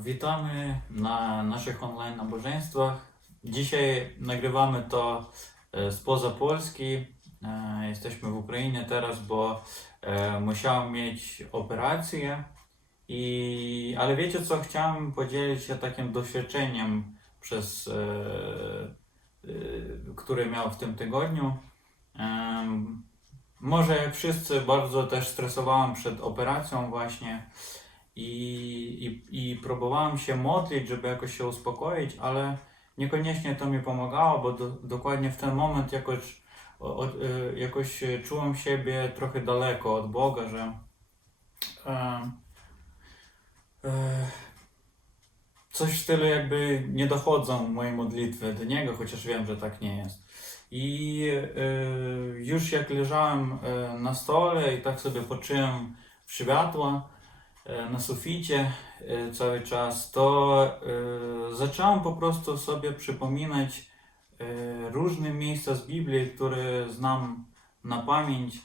Witamy na naszych online nabożeństwach. Dzisiaj nagrywamy to e, spoza Polski. E, Jesteśmy w Ukrainie teraz, bo e, musiałem mieć operację. I, ale wiecie co, chciałem podzielić się takim doświadczeniem, przez, które miał w tym tygodniu. Może jak wszyscy bardzo też stresowałem przed operacją właśnie i, i, i próbowałem się modlić, żeby jakoś się uspokoić, ale niekoniecznie to mi pomagało, bo do, dokładnie w ten moment jakoś, e, jakoś czułem siebie trochę daleko od Boga, że e, e, coś w stylu jakby nie dochodzą moje modlitwy do Niego, chociaż wiem, że tak nie jest. I e, już jak leżałem na stole i tak sobie poczułem światła na suficie e, cały czas, to e, zacząłem po prostu sobie przypominać e, różne miejsca z Biblii, które znam na pamięć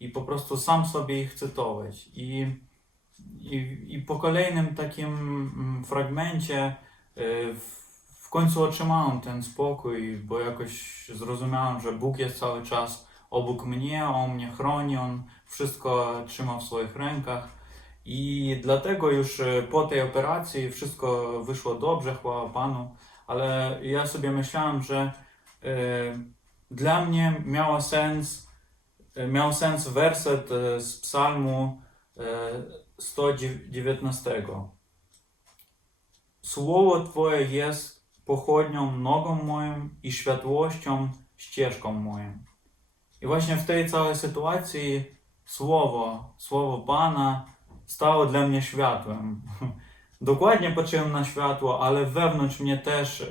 i po prostu sam sobie ich cytować. I, i, i po kolejnym takim mm, fragmencie e, w końcu otrzymałem ten spokój, bo jakoś zrozumiałem, że Bóg jest cały czas obok mnie, On mnie chroni, On wszystko trzyma w swoich rękach. I dlatego już e, po tej operacji wszystko wyszło dobrze, chwała Panu, ale ja sobie myślałem, że e, dla mnie miało sens, e, miał sens werset z psalmu e, 119. Słowo Twoje jest pochodnią nogą moją i światłością ścieżką moją. I właśnie w tej całej sytuacji słowo, słowo Pana stało dla mnie światłem. Dokładnie patrzyłem na światło, ale wewnątrz mnie też e,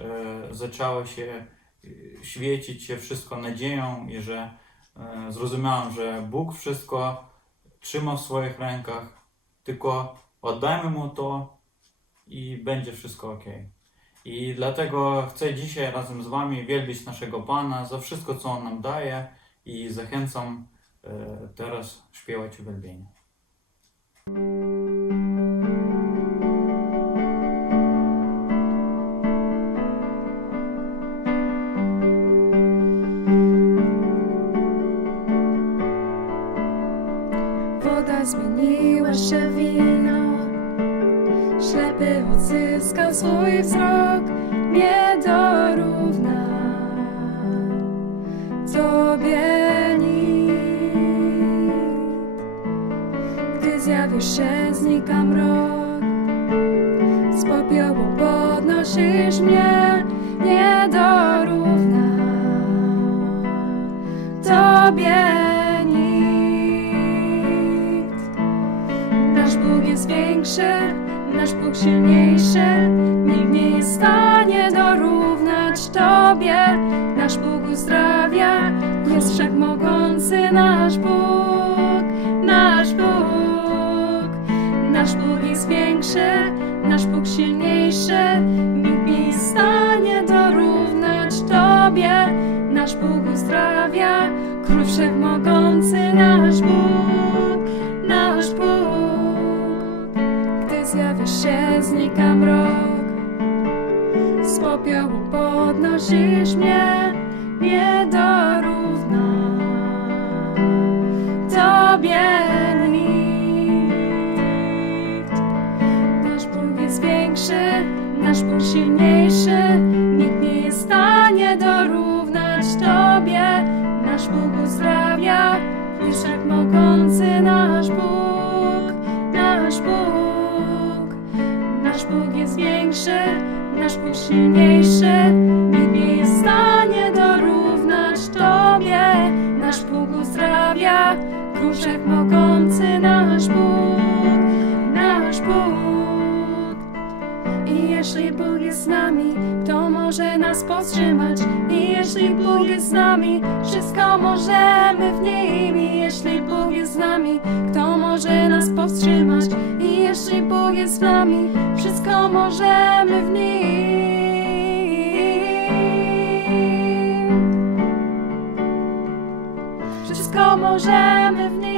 zaczęło się e, świecić się wszystko nadzieją i że e, zrozumiałem, że Bóg wszystko trzyma w swoich rękach, tylko oddajmy Mu to i będzie wszystko ok. I dlatego chcę dzisiaj razem z Wami wielbić naszego Pana za wszystko, co On nam daje i zachęcam e, teraz śpiewać uwielbienie. Woda zmieniła się w wino. Ślepy odzyskał swój wzrok Nasz Bóg jest większy, nasz Bóg silniejszy. Nikt nie jest w stanie dorównać Tobie. Nasz Bóg uzdrawia, Król Wszechmogący nasz Bóg Nasz Bóg. Gdy zjawisz się, znika mrok. Z popiołu podnosisz mnie silniejszy Nikt nie jest w stanie dorównać Tobie. Nasz Bóg uzdrawia, jest wszechmogący nasz Bóg Nasz Bóg. Nasz Bóg jest większy, nasz Bóg silniejszy. Nikt nie jest w stanie dorównać Tobie. Nasz Bóg uzdrawia, Król Wszechmogący powstrzymać? I jeśli Bóg jest z nami, wszystko możemy w Nim I jeśli Bóg jest z nami, kto może nas powstrzymać? I jeśli Bóg jest z nami, wszystko możemy w Nim Wszystko możemy w Nim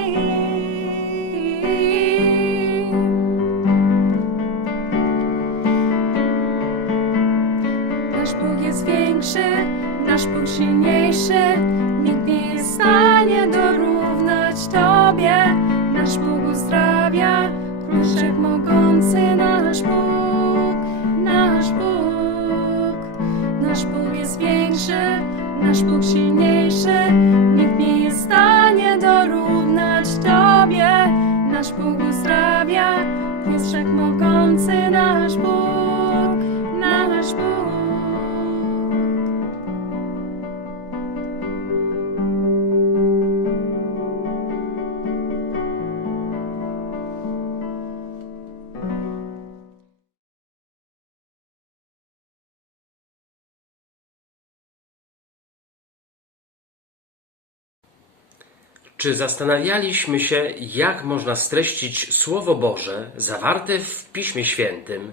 Czy zastanawialiśmy się, jak można streścić Słowo Boże zawarte w Piśmie Świętym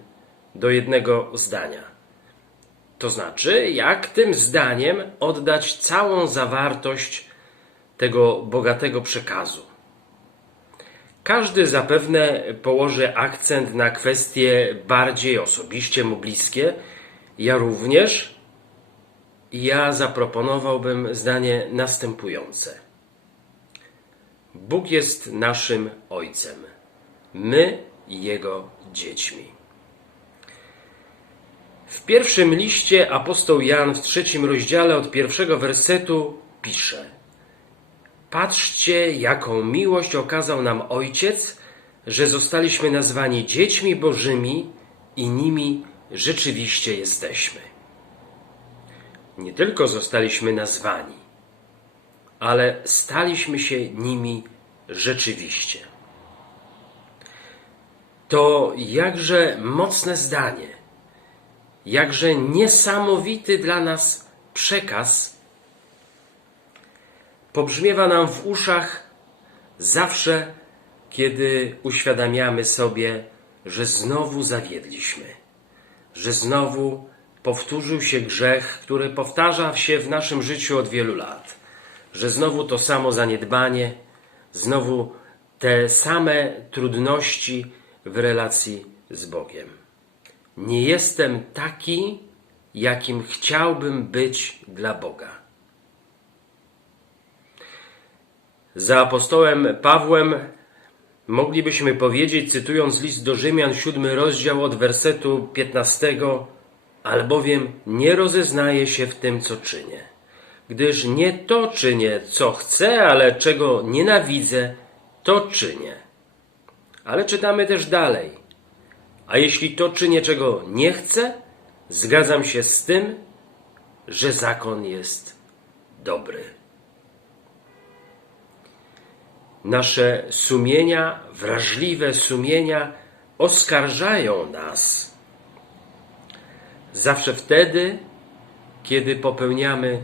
do jednego zdania? To znaczy, jak tym zdaniem oddać całą zawartość tego bogatego przekazu? Każdy zapewne położy akcent na kwestie bardziej osobiście mu bliskie. Ja również. Ja zaproponowałbym zdanie następujące. Bóg jest naszym Ojcem, my Jego dziećmi. W pierwszym liście apostoł Jan w trzecim rozdziale od pierwszego wersetu pisze: Patrzcie, jaką miłość okazał nam Ojciec, że zostaliśmy nazwani dziećmi Bożymi i nimi rzeczywiście jesteśmy. Nie tylko zostaliśmy nazwani, ale staliśmy się nimi rzeczywiście. To jakże mocne zdanie, jakże niesamowity dla nas przekaz pobrzmiewa nam w uszach zawsze, kiedy uświadamiamy sobie, że znowu zawiedliśmy, że znowu powtórzył się grzech, który powtarza się w naszym życiu od wielu lat że znowu to samo zaniedbanie, znowu te same trudności w relacji z Bogiem. Nie jestem taki, jakim chciałbym być dla Boga. Za apostołem Pawłem moglibyśmy powiedzieć, cytując list do Rzymian, siódmy rozdział od wersetu 15, albowiem nie rozeznaję się w tym, co czynię gdyż nie to czynię, co chcę, ale czego nienawidzę, to czynię. Ale czytamy też dalej. A jeśli to czynię, czego nie chcę, zgadzam się z tym, że zakon jest dobry. Nasze sumienia, wrażliwe sumienia oskarżają nas. Zawsze wtedy, kiedy popełniamy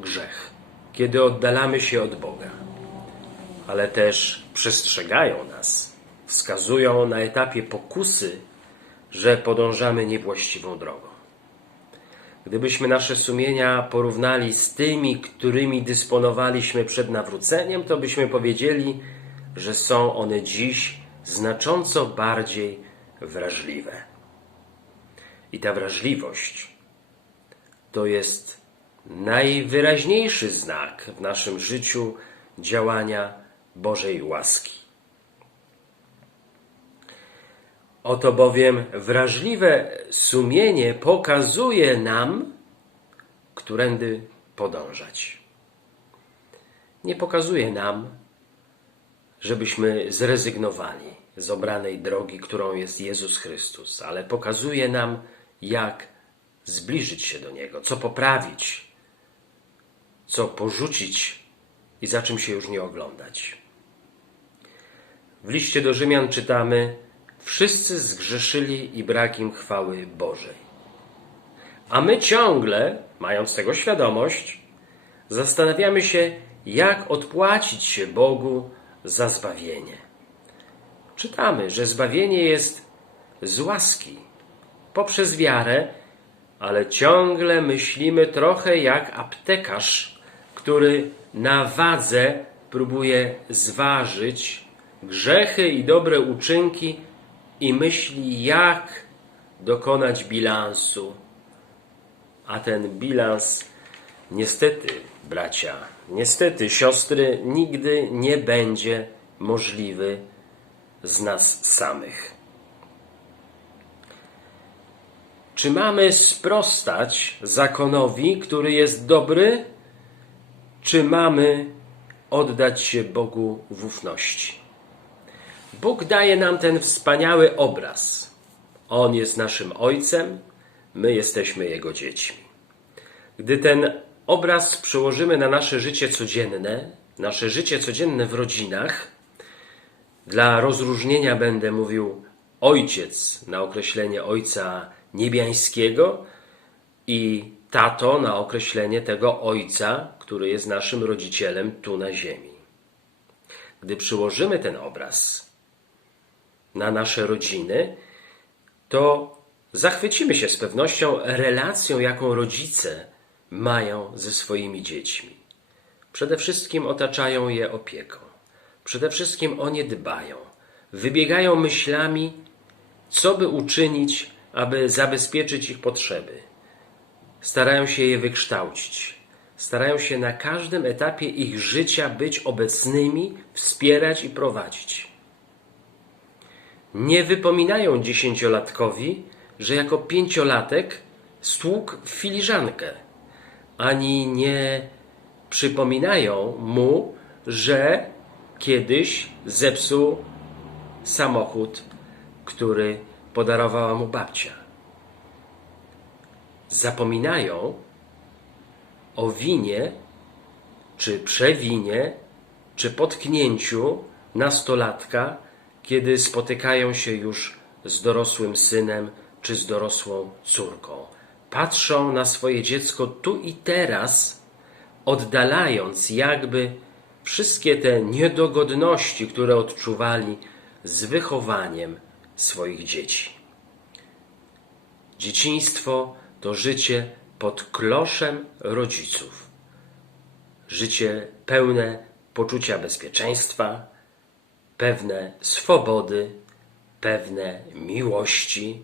grzech, kiedy oddalamy się od Boga, ale też przestrzegają nas, wskazują na etapie pokusy, że podążamy niewłaściwą drogą. Gdybyśmy nasze sumienia porównali z tymi, którymi dysponowaliśmy przed nawróceniem, to byśmy powiedzieli, że są one dziś znacząco bardziej wrażliwe. I ta wrażliwość to jest najwyraźniejszy znak w naszym życiu działania Bożej łaski. Oto bowiem wrażliwe sumienie pokazuje nam, którędy podążać. Nie pokazuje nam, żebyśmy zrezygnowali z obranej drogi, którą jest Jezus Chrystus, ale pokazuje nam, jak zbliżyć się do Niego, co poprawić, co porzucić i za czym się już nie oglądać. W liście do Rzymian czytamy: Wszyscy zgrzeszyli i brak im chwały Bożej. A my ciągle, mając tego świadomość, zastanawiamy się, jak odpłacić się Bogu za zbawienie. Czytamy, że zbawienie jest z łaski, poprzez wiarę, ale ciągle myślimy trochę jak aptekarz, który na wadze próbuje zważyć grzechy i dobre uczynki i myśli, jak dokonać bilansu. A ten bilans Niestety, bracia, niestety, siostry, nigdy nie będzie możliwy z nas samych. Czy mamy sprostać zakonowi, który jest dobry, czy mamy oddać się Bogu w ufności? Bóg daje nam ten wspaniały obraz. On jest naszym Ojcem, my jesteśmy Jego dziećmi. Gdy ten obraz przełożymy na nasze życie codzienne, nasze życie codzienne w rodzinach, dla rozróżnienia będę mówił ojciec na określenie ojca niebiańskiego i tato na określenie tego ojca, który jest naszym rodzicielem tu na ziemi. Gdy przyłożymy ten obraz na nasze rodziny, to zachwycimy się z pewnością relacją, jaką rodzice mają ze swoimi dziećmi. Przede wszystkim otaczają je opieką. Przede wszystkim o nie dbają. Wybiegają myślami, co by uczynić, aby zabezpieczyć ich potrzeby. Starają się je wykształcić. Starają się na każdym etapie ich życia być obecnymi, wspierać i prowadzić. Nie wypominają dziesięciolatkowi, że jako pięciolatek stłukł filiżankę, ani nie przypominają mu, że kiedyś zepsuł samochód, który podarowała mu babcia. Zapominają o winie, czy przewinie, czy potknięciu nastolatka, kiedy spotykają się już z dorosłym synem czy z dorosłą córką. Patrzą na swoje dziecko tu i teraz, oddalając jakby wszystkie te niedogodności, które odczuwali z wychowaniem swoich dzieci. Dzieciństwo to życie pod kloszem rodziców. Życie pełne poczucia bezpieczeństwa, pewne swobody, pewne miłości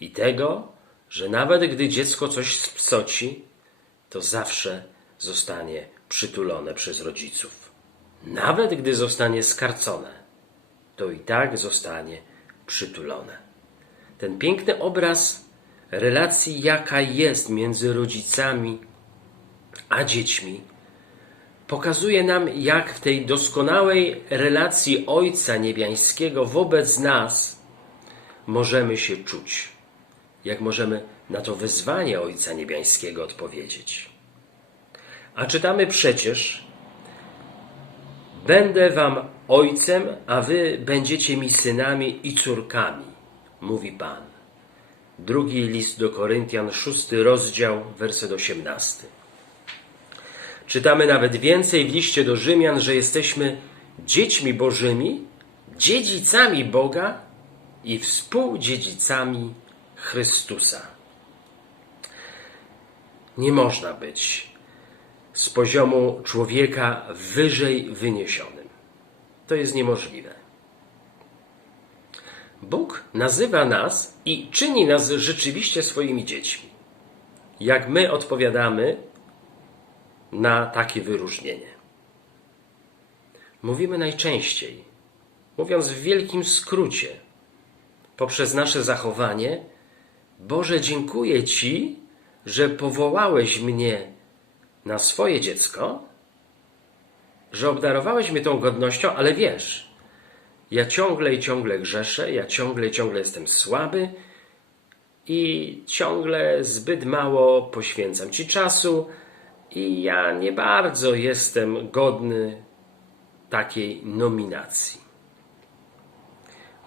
i tego, że nawet gdy dziecko coś spsoci, to zawsze zostanie przytulone przez rodziców. Nawet gdy zostanie skarcone, to i tak zostanie przytulone. Ten piękny obraz relacji, jaka jest między rodzicami a dziećmi, pokazuje nam, jak w tej doskonałej relacji Ojca Niebiańskiego wobec nas możemy się czuć, jak możemy na to wezwanie Ojca Niebiańskiego odpowiedzieć. A czytamy przecież: Będę wam ojcem, a wy będziecie mi synami i córkami, mówi Pan. Drugi list do Koryntian, szósty rozdział, werset osiemnasty. Czytamy nawet więcej w liście do Rzymian, że jesteśmy dziećmi Bożymi, dziedzicami Boga i współdziedzicami Chrystusa. Nie można być z poziomu człowieka wyżej wyniesionym. To jest niemożliwe. Bóg nazywa nas i czyni nas rzeczywiście swoimi dziećmi. Jak my odpowiadamy na takie wyróżnienie? Mówimy najczęściej, mówiąc w wielkim skrócie, poprzez nasze zachowanie: Boże, dziękuję Ci, że powołałeś mnie na swoje dziecko, że obdarowałeś mnie tą godnością, ale wiesz, ja ciągle i ciągle grzeszę, ja ciągle i ciągle jestem słaby i ciągle zbyt mało poświęcam Ci czasu i ja nie bardzo jestem godny takiej nominacji.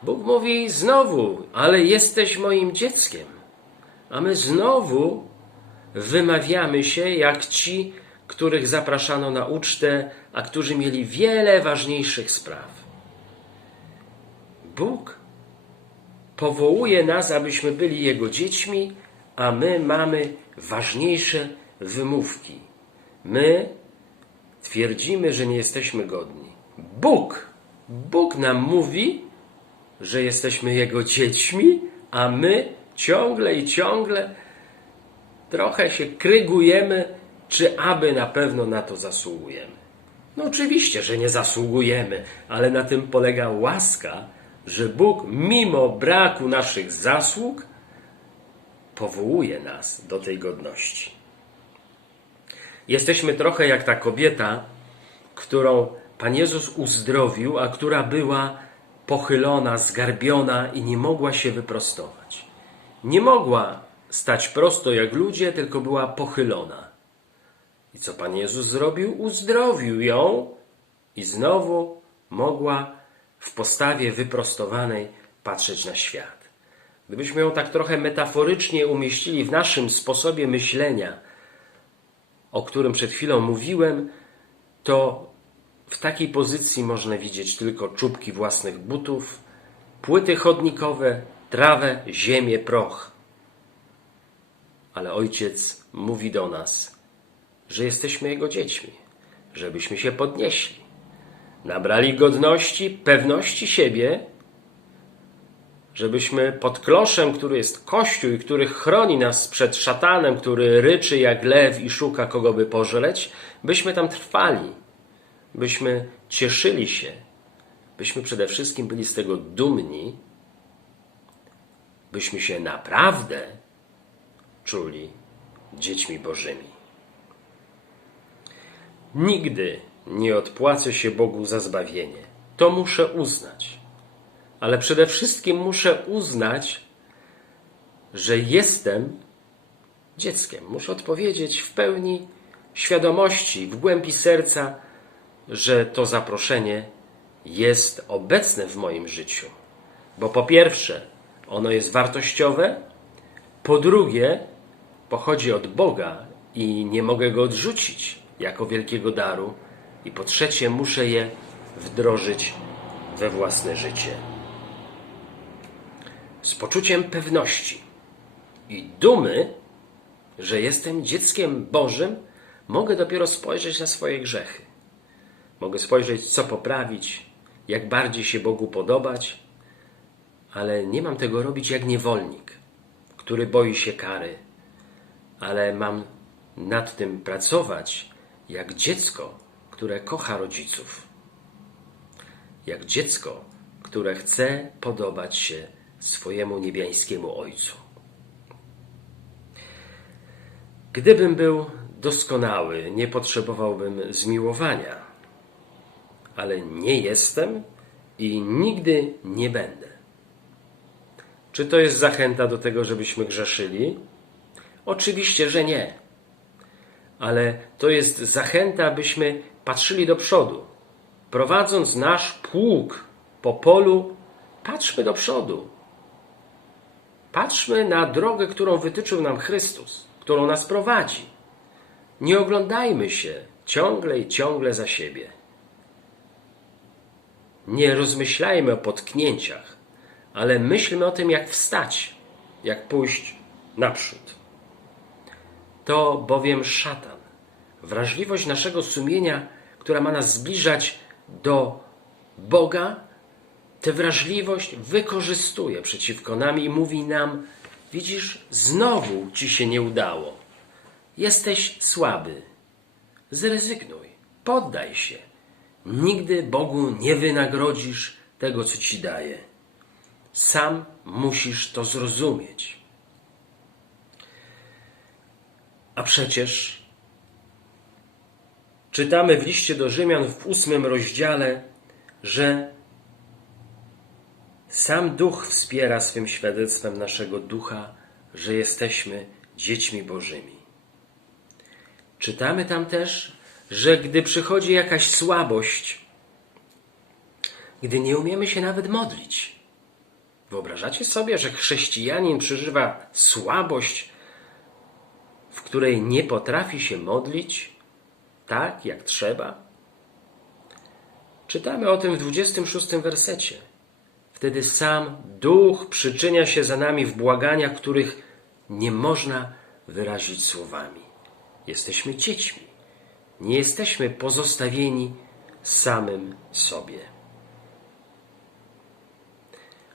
Bóg mówi znowu, ale jesteś moim dzieckiem. A my znowu wymawiamy się jak ci, których zapraszano na ucztę, a którzy mieli wiele ważniejszych spraw. Bóg powołuje nas, abyśmy byli Jego dziećmi, a my mamy ważniejsze wymówki. My twierdzimy, że nie jesteśmy godni. Bóg, Bóg nam mówi, że jesteśmy Jego dziećmi, a my ciągle i ciągle trochę się krygujemy Czy aby na pewno na to zasługujemy? No oczywiście, że nie zasługujemy, ale na tym polega łaska, że Bóg mimo braku naszych zasług powołuje nas do tej godności. Jesteśmy trochę jak ta kobieta, którą Pan Jezus uzdrowił, a która była pochylona, zgarbiona i nie mogła się wyprostować. Nie mogła stać prosto jak ludzie, tylko była pochylona. I co Pan Jezus zrobił? Uzdrowił ją i znowu mogła w postawie wyprostowanej patrzeć na świat. Gdybyśmy ją tak trochę metaforycznie umieścili w naszym sposobie myślenia, o którym przed chwilą mówiłem, to w takiej pozycji można widzieć tylko czubki własnych butów, płyty chodnikowe, trawę, ziemię, proch. Ale Ojciec mówi do nas, że jesteśmy Jego dziećmi, żebyśmy się podnieśli, nabrali godności, pewności siebie, żebyśmy pod kloszem, który jest Kościół i który chroni nas przed szatanem, który ryczy jak lew i szuka kogo by pożreć, byśmy tam trwali, byśmy cieszyli się, byśmy przede wszystkim byli z tego dumni, byśmy się naprawdę czuli dziećmi Bożymi. Nigdy nie odpłacę się Bogu za zbawienie. To muszę uznać. Ale przede wszystkim muszę uznać, że jestem dzieckiem. Muszę odpowiedzieć w pełni świadomości, w głębi serca, że to zaproszenie jest obecne w moim życiu. Bo po pierwsze, ono jest wartościowe, po drugie, pochodzi od Boga i nie mogę go odrzucić jako wielkiego daru, i po trzecie, muszę je wdrożyć we własne życie. Z poczuciem pewności i dumy, że jestem dzieckiem Bożym, mogę dopiero spojrzeć na swoje grzechy. Mogę spojrzeć, co poprawić, jak bardziej się Bogu podobać, ale nie mam tego robić jak niewolnik, który boi się kary, ale mam nad tym pracować jak dziecko, które kocha rodziców. Jak dziecko, które chce podobać się swojemu niebiańskiemu Ojcu. Gdybym był doskonały, nie potrzebowałbym zmiłowania, ale nie jestem i nigdy nie będę. Czy to jest zachęta do tego, żebyśmy grzeszyli? Oczywiście, że nie. Ale to jest zachęta, abyśmy patrzyli do przodu. Prowadząc nasz pług po polu, patrzmy do przodu. Patrzmy na drogę, którą wytyczył nam Chrystus, którą nas prowadzi. Nie oglądajmy się ciągle i ciągle za siebie. Nie rozmyślajmy o potknięciach, ale myślmy o tym, jak wstać, jak pójść naprzód. To bowiem szatan, wrażliwość naszego sumienia, która ma nas zbliżać do Boga, tę wrażliwość wykorzystuje przeciwko nam i mówi nam: Widzisz, znowu ci się nie udało. Jesteś słaby. Zrezygnuj, poddaj się. Nigdy Bogu nie wynagrodzisz tego, co ci daje. Sam musisz to zrozumieć. A przecież czytamy w liście do Rzymian w ósmym rozdziale, że sam Duch wspiera swym świadectwem naszego ducha, że jesteśmy dziećmi Bożymi. Czytamy tam też, że gdy przychodzi jakaś słabość, gdy nie umiemy się nawet modlić, wyobrażacie sobie, że chrześcijanin przeżywa słabość, w której nie potrafi się modlić tak, jak trzeba? Czytamy o tym w 26 wersecie. Wtedy sam Duch przyczynia się za nami w błaganiach, których nie można wyrazić słowami. Jesteśmy dziećmi. Nie jesteśmy pozostawieni samym sobie.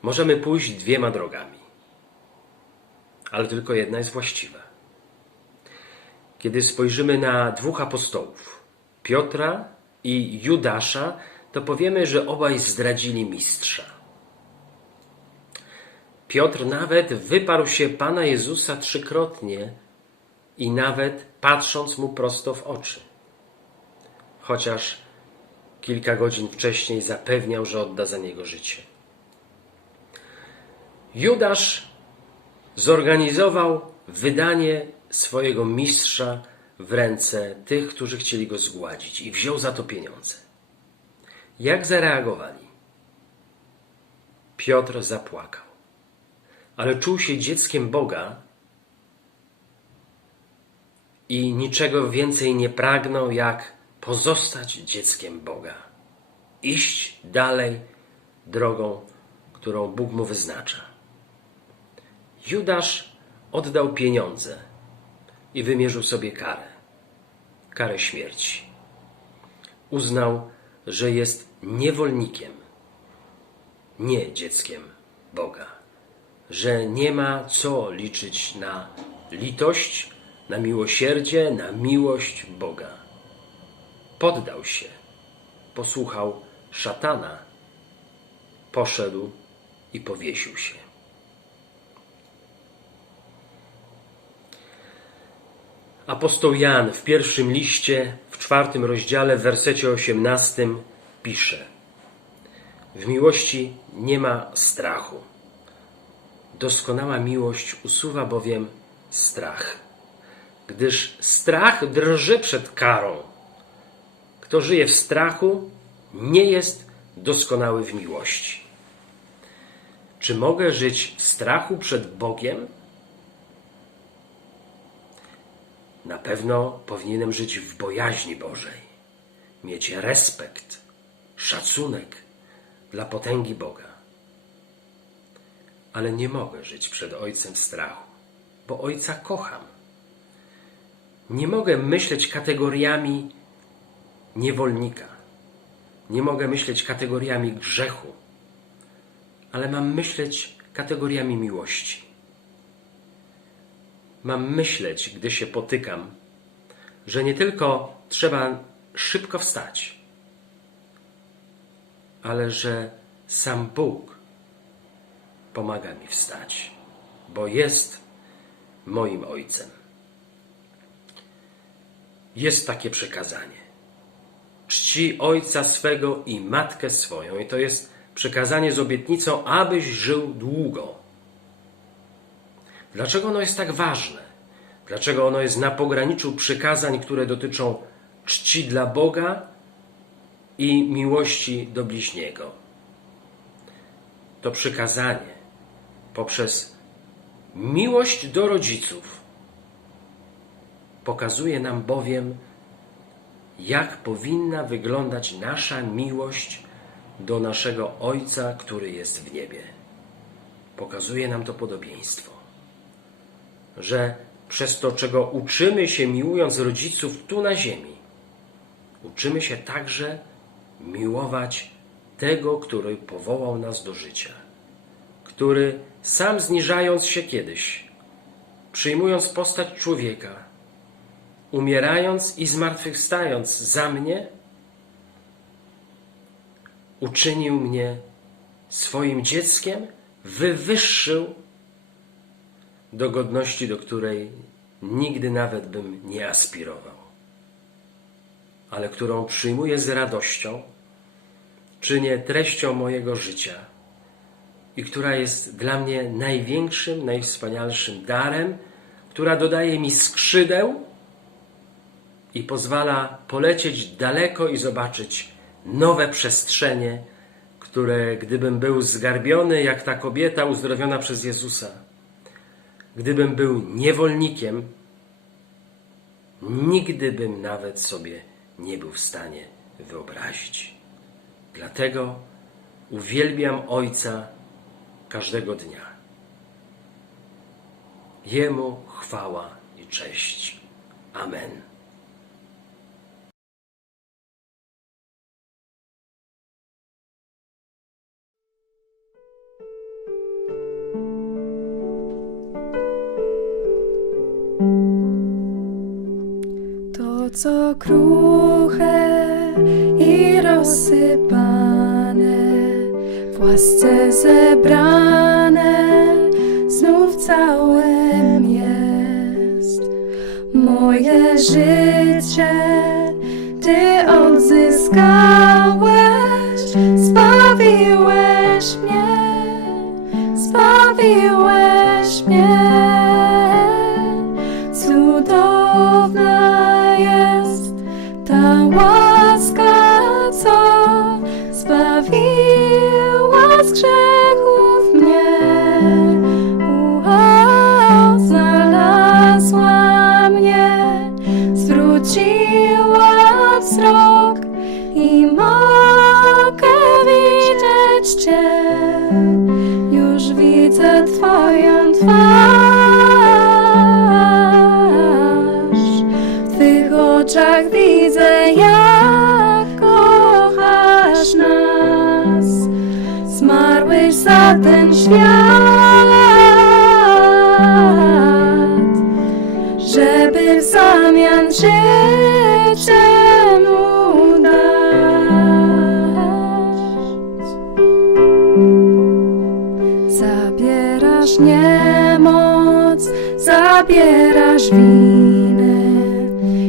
Możemy pójść dwiema drogami, ale tylko jedna jest właściwa. Kiedy spojrzymy na dwóch apostołów, Piotra i Judasza, to powiemy, że obaj zdradzili mistrza. Piotr nawet wyparł się Pana Jezusa trzykrotnie i nawet patrząc mu prosto w oczy. Chociaż kilka godzin wcześniej zapewniał, że odda za niego życie. Judasz zorganizował wydanie swojego mistrza w ręce tych, którzy chcieli go zgładzić i wziął za to pieniądze. Jak zareagowali? Piotr zapłakał, ale czuł się dzieckiem Boga i niczego więcej nie pragnął, jak pozostać dzieckiem Boga. Iść dalej drogą, którą Bóg mu wyznacza. Judasz oddał pieniądze i wymierzył sobie karę karę śmierci. Uznał, że jest niewolnikiem, nie dzieckiem Boga, że nie ma co liczyć na litość, na miłosierdzie, na miłość Boga. Poddał się, posłuchał szatana, poszedł i powiesił się. Apostoł Jan w pierwszym liście, w czwartym rozdziale, w wersecie osiemnastym pisze: W miłości nie ma strachu. Doskonała miłość usuwa bowiem strach, gdyż strach drży przed karą. Kto żyje w strachu, nie jest doskonały w miłości. Czy mogę żyć w strachu przed Bogiem? Na pewno powinienem żyć w bojaźni Bożej, mieć respekt, szacunek dla potęgi Boga. Ale nie mogę żyć przed Ojcem w strachu, bo Ojca kocham. Nie mogę myśleć kategoriami niewolnika. Nie mogę myśleć kategoriami grzechu, ale mam myśleć kategoriami miłości mam myśleć, gdy się potykam, że nie tylko trzeba szybko wstać, ale że sam Bóg pomaga mi wstać, bo jest moim Ojcem. Jest takie przekazanie. Czci ojca swego i matkę swoją. I to jest przekazanie z obietnicą, abyś żył długo. Dlaczego ono jest tak ważne? Dlaczego ono jest na pograniczu przykazań, które dotyczą czci dla Boga i miłości do bliźniego? To przykazanie poprzez miłość do rodziców pokazuje nam bowiem, jak powinna wyglądać nasza miłość do naszego Ojca, który jest w niebie. Pokazuje nam to podobieństwo że przez to, czego uczymy się miłując rodziców tu na ziemi, uczymy się także miłować tego, który powołał nas do życia, który sam zniżając się kiedyś, przyjmując postać człowieka, umierając i zmartwychwstając za mnie, uczynił mnie swoim dzieckiem, wywyższył do godności, do której nigdy nawet bym nie aspirował, ale którą przyjmuję z radością, czynię treścią mojego życia i która jest dla mnie największym, najwspanialszym darem, która dodaje mi skrzydeł i pozwala polecieć daleko i zobaczyć nowe przestrzenie, które gdybym był zgarbiony jak ta kobieta uzdrowiona przez Jezusa, Gdybym był niewolnikiem, nigdy bym nawet sobie nie był w stanie wyobrazić. Dlatego uwielbiam Ojca każdego dnia. Jemu chwała i cześć. Amen. Co kruche i rozsypane, w łasce zebrane, znów całym jest. Moje życie Ty odzyskałeś, winę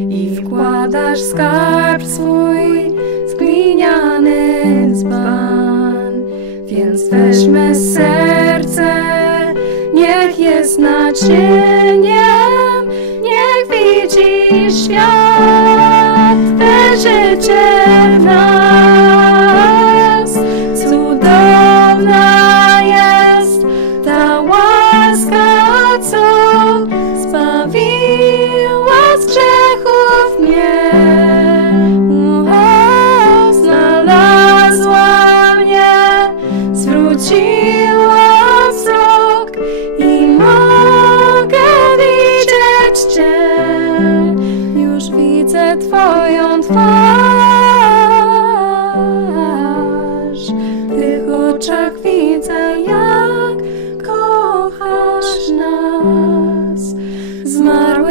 i wkładasz skarb swój w gliniany dzban. Więc weźmy serce, niech jest naczyniem, niech widzi świat Twe życie w nas.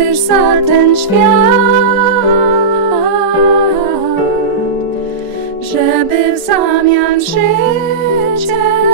Zmarłeś za ten świat, żeby w zamian życie